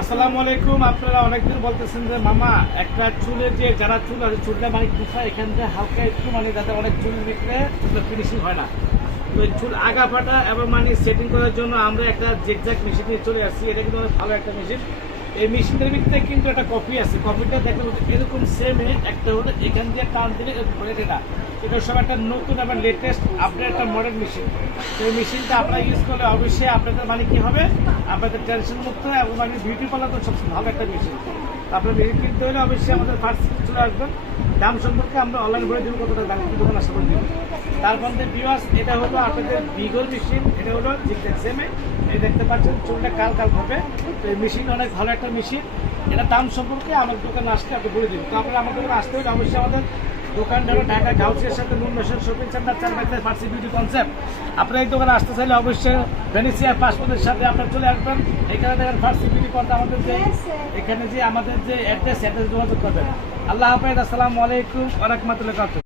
আসসালামু আলাইকুম। আপনারা অনেকদিন বলতেছেন যে মামা একটা চুলে যে যারা চুল আছে চুলটা মানে কুফা এখান থেকে হালকা একটু মানে যাতে অনেক চুলের ভিতরে চুলটা ফিনিশিং হয় না, তো ওই চুল আগা ফাটা এবং মানে সেটিং করার জন্য আমরা একটা জেকজ্যাক মেশিন নিয়ে চলে আসছি। এটা কিন্তু অনেক ভালো একটা মেশিন। এই মেশিনের ভিতরে কিন্তু একটা কপি আছে, কপিটা দেখতে এরকম সেমে একটা হলো এখান দিয়ে টান দিলে এটা সব একটা নতুন এবং লেটেস্ট আপডেট একটা মডেল মেশিন। তো এই মেশিনটা আপনারা ইউজ করলে অবশ্যই আপনাদের মানে কি হবে, আপনাদের টেনশন মুক্ত এবং মানে বিউটি পার্লার তো সবচেয়ে ভালো একটা মেশিন। আপনার মেশিন কিনতে হলে অবশ্যই আমাদের ফার্স্ট চলে আসবেন। দাম সম্পর্কে আমরা অনলাইন বলে দিব, কতটা দাম কিন্তু দোকান আসতে দিব। তারপর ভিউয়ার্স, এটা হলো আপনাদের বিগল মেশিন, এটা হলো জিগজ্যাগ সেমে। এই দেখতে পাচ্ছেন চুলটা কাল কাল হবে। তো এই মেশিন অনেক ভালো একটা মেশিন। এটা দাম সম্পর্কে আমার দোকানে আসলে আপনি বলে দিন। তো আপনারা আমার দোকানে আসতে হলে অবশ্যই আমাদের দোকানটা হলো ঢাকা গাউসিয়ার সাথে নুন shopping centre 4 by Farsi beauty concept. আপনারা এই দোকানে আসতে চাইলে অবশ্যই ভেনিসিয়া পাসপোর্টের সাথে আপনারা চলে আসবেন। এখানে দেখেন ফার্সি বিউটি কনসেপ্ট আমাদের যে এখানে যে আমাদের যে অ্যাড্রেস যোগাযোগ করবেন। আল্লাহ হাফেজ, আসসালামু আলাইকুম ওয়া রাহমাতুল্লাহি ওয়া বারাকাতুহু।